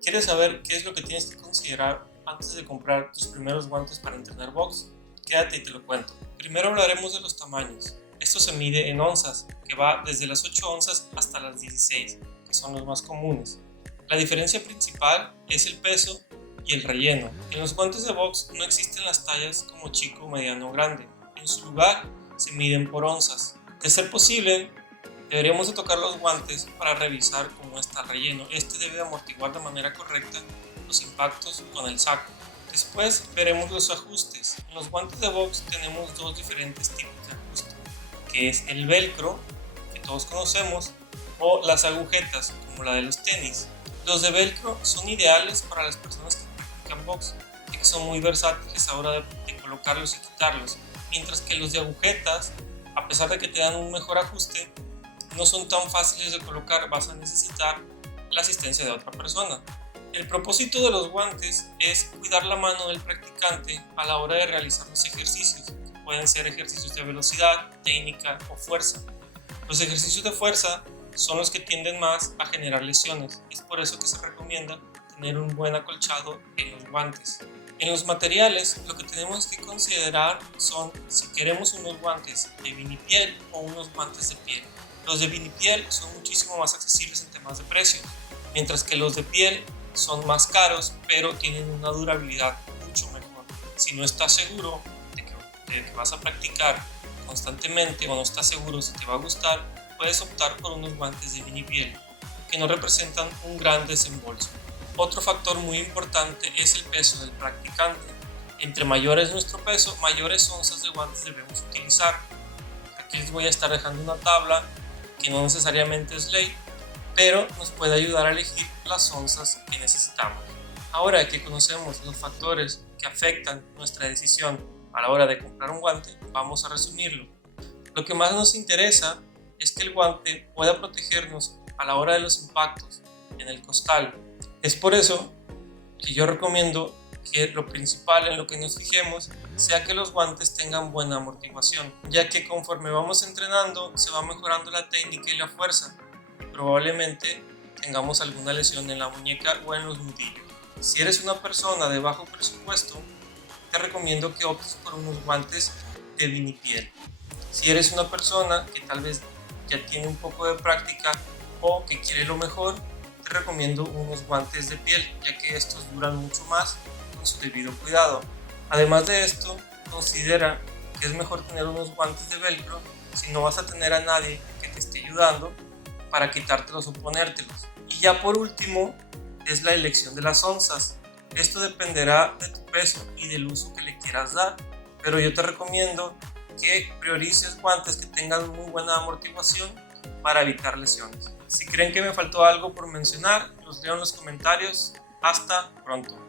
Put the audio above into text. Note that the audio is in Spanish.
¿Quieres saber qué es lo que tienes que considerar antes de comprar tus primeros guantes para entrenar box? Quédate y te lo cuento. Primero hablaremos de los tamaños. Esto se mide en onzas, que va desde las 8 onzas hasta las 16, que son los más comunes. La diferencia principal es el peso y el relleno. En los guantes de box no existen las tallas como chico, mediano o grande. En su lugar se miden por onzas. De ser posible, deberíamos de tocar los guantes para revisar cómo está el relleno. Este debe amortiguar de manera correcta los impactos con el saco. Después veremos los ajustes. En los guantes de box tenemos dos diferentes tipos de ajuste, que es el velcro, que todos conocemos, o las agujetas, como la de los tenis. Los de velcro son ideales para las personas que practican box, ya que son muy versátiles a la hora de colocarlos y quitarlos, mientras que los de agujetas, a pesar de que te dan un mejor ajuste, no son tan fáciles de colocar, vas a necesitar la asistencia de otra persona. El propósito de los guantes es cuidar la mano del practicante a la hora de realizar los ejercicios, que pueden ser ejercicios de velocidad, técnica o fuerza. Los ejercicios de fuerza son los que tienden más a generar lesiones, es por eso que se recomienda tener un buen acolchado en los guantes. En los materiales, lo que tenemos que considerar son si queremos unos guantes de vinipiel o unos guantes de piel. Los de vinipiel son muchísimo más accesibles en temas de precio, mientras que los de piel son más caros, pero tienen una durabilidad mucho mejor. Si no estás seguro de que vas a practicar constantemente o no estás seguro si te va a gustar, puedes optar por unos guantes de vinipiel, que no representan un gran desembolso. Otro factor muy importante es el peso del practicante. Entre mayor es nuestro peso, mayores onzas de guantes debemos utilizar. Aquí les voy a estar dejando una tabla que no necesariamente es ley, pero nos puede ayudar a elegir las onzas que necesitamos. Ahora que conocemos los factores que afectan nuestra decisión a la hora de comprar un guante, vamos a resumirlo. Lo que más nos interesa es que el guante pueda protegernos a la hora de los impactos en el costal. Es por eso que yo recomiendo que lo principal en lo que nos fijemos sea que los guantes tengan buena amortiguación, ya que conforme vamos entrenando se va mejorando la técnica y la fuerza. Probablemente tengamos alguna lesión en la muñeca o en los nudillos. Si eres una persona de bajo presupuesto, te recomiendo que optes por unos guantes de vinipiel. Si eres una persona que tal vez ya tiene un poco de práctica o que quiere lo mejor, te recomiendo unos guantes de piel, ya que estos duran mucho más con su debido cuidado. Además de esto, considera que es mejor tener unos guantes de velcro si no vas a tener a nadie que te esté ayudando para quitártelos o ponértelos. Y ya por último es la elección de las onzas. Esto dependerá de tu peso y del uso que le quieras dar, pero yo te recomiendo que priorices guantes que tengan muy buena amortiguación para evitar lesiones. Si creen que me faltó algo por mencionar, los leo en los comentarios. Hasta pronto.